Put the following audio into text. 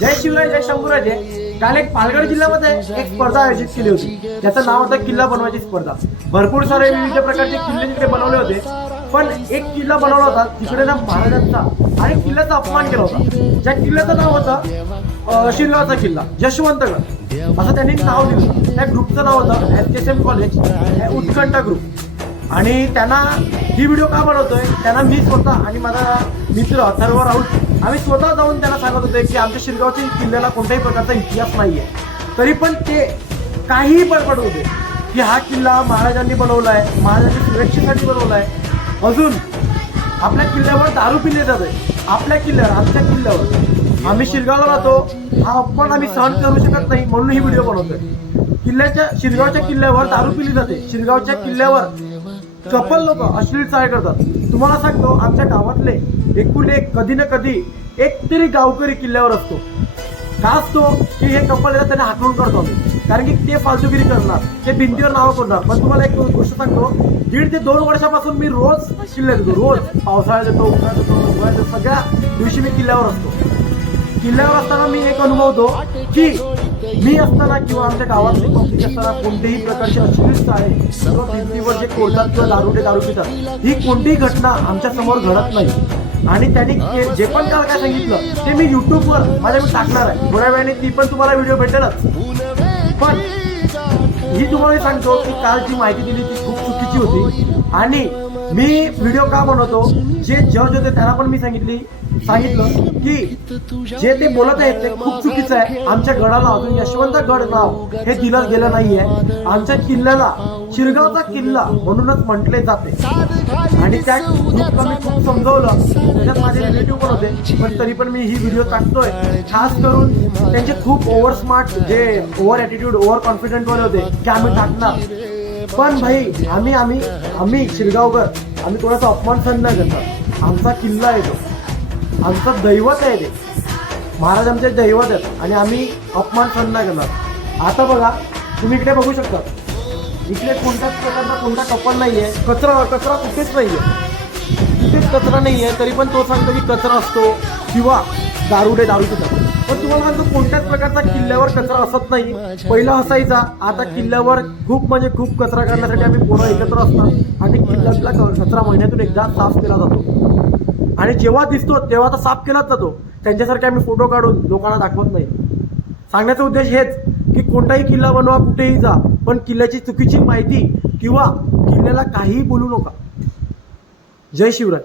जय शिवराय जय शंभूराजे. काल एक पालघर जिल्ह्यामध्ये एक स्पर्धा आयोजित केली होती, त्याचं नाव होतं किल्ला बनवायची स्पर्धा. भरपूर सारे विविध प्रकारचे किल्ले तिथे बनवले होते, पण एक किल्ला बनवला होता तिकडे ना महाराजांचा आणि किल्ल्याचा अपमान केला होता. ज्या किल्ल्याचं नाव होतं शिरगावचा किल्ला यशवंतगड असं त्यांनी नाव दिलं. त्या ग्रुपचं नाव होतं HSM कॉलेज उत्कंठा ग्रुप. आणि त्यांना ही व्हिडिओ का बनवतोय, त्यांना मी स्वतः आणि माझा मित्र अथर्व राऊत आम्ही स्वतः जाऊन त्यांना सांगत होते की आमच्या शिरगावच्या किल्ल्याला कोणत्याही प्रकारचा इतिहास नाही आहे. तरी पण ते काहीही बडबड होते की हा किल्ला महाराजांनी बनवला आहे, महाराजांच्या सुरक्षेसाठी बनवला आहे. अजून आपल्या किल्ल्यावर दारू पिले जाते, आपल्या किल्ल्यावर आमच्या किल्ल्यावर. आम्ही शिरगावला राहतो, हा अपमान आम्ही सहन करू शकत नाही म्हणून ही व्हिडिओ बनवतोय. शिरगावच्या किल्ल्यावर दारू पिली जाते, शिरगावच्या किल्ल्यावर कपल लोक अश्लील चाळे करतात. तुम्हाला सांगतो, आमच्या गावातले एकूण एक कधी ना कधी एक तरी गावकरी किल्ल्यावर असतो. का असतो की हे कपल येतात त्यांना हाकलून करतो, कारण की ते फालतूगिरी करणार, ते भिंतीवर नावं करणार. पण तुम्हाला एक गोष्ट सांगतो, 1.5 ते 2 वर्षापासून मी रोज किल्ल्यात येतो. रोज पावसाळ्यात येतो, उन्हाळ्यात येतो, हिवाळ्यात येतो, सगळ्या दिवशी मी किल्ल्यावर असतो. किल्ल्यावर असताना मी एक अनुभवतो की मी असताना किंवा आमच्या गावातले पब्लिक असताना कोणत्याही प्रकारचे अश्लील चाळे किंवा भिंतीवर जे कोळतात किंवा दारू पितात, ही कोणतीही घटना आमच्या समोर घडत नाही. आणि त्यांनी जे पण काल काय सांगितलं ते मी युट्यूबवर मी टाकणार आहे. थोड्या वेळाने ती पण तुम्हाला व्हिडिओ भेटेलच. पण ही तुम्हाला सांगतो की काल जी माहिती दिली ती खूप चुकीची होती. आणि मी व्हिडिओ का बनवतो, जे जज होते त्यांना पण मी सांगितलं की जे ते बोलत आहेत ते खूप चुकीचं आहे. आमच्या गडाला अजून यशवंतगड नाव हे दिलं गेलं नाहीये. आमच्या किल्ल्याला शिरगावचा किल्ला म्हणूनच म्हटले जाते. आणि त्या ग्रुपला मी खूप समजवलं, त्याच्यात माझे रिलेटिव्ह पण होते, पण तरी पण मी ही व्हिडिओ टाकतोय. खास करून त्यांचे खूप ओव्हर स्मार्ट, जे ओव्हर ॲटिट्यूड, ओव्हर कॉन्फिडंट वाले होते की आम्ही टाकणार. पण भाई आम्ही शिरगावकर आम्ही कोणाचा अपमान सहन नाही करणार. आमचा किल्ला आहे तो, आमचं दैवत आहे ते, महाराज आमचे दैवत आहेत आणि आम्ही अपमान सहन नाही करणार. आता बघा, तुम्ही इकडे बघू शकता, इकडे कोणत्याच प्रकारचा कोणता कपल नाही आहे. कचरा कुठेच नाही आहे, कुठेच कचरा नाही आहे. तरी पण तो सांगतो की कचरा असतो किंवा दारू पितात. पण तुम्हाला सांगतो, कोणत्याच प्रकारचा किल्ल्यावर कचरा असत नाही. पहिला असायचा, आता किल्ल्यावर खूप कचरा करण्यासाठी आम्ही पोरं एकत्र असतात आणि किल्ल्यातला कचरा महिन्यातून एकदा साफ केला जातो. आणि जेव्हा दिसतो तेव्हा तर साफ केलाच जातो. त्यांच्यासारखे आम्ही फोटो काढून लोकांना दाखवत नाही. सांगण्याचा उद्देश हेच की कोणताही किल्ला बनवा, कुठेही जा, पण किल्ल्याची चुकीची माहिती किंवा किल्ल्याला काहीही बोलू नका. जय शिवराय.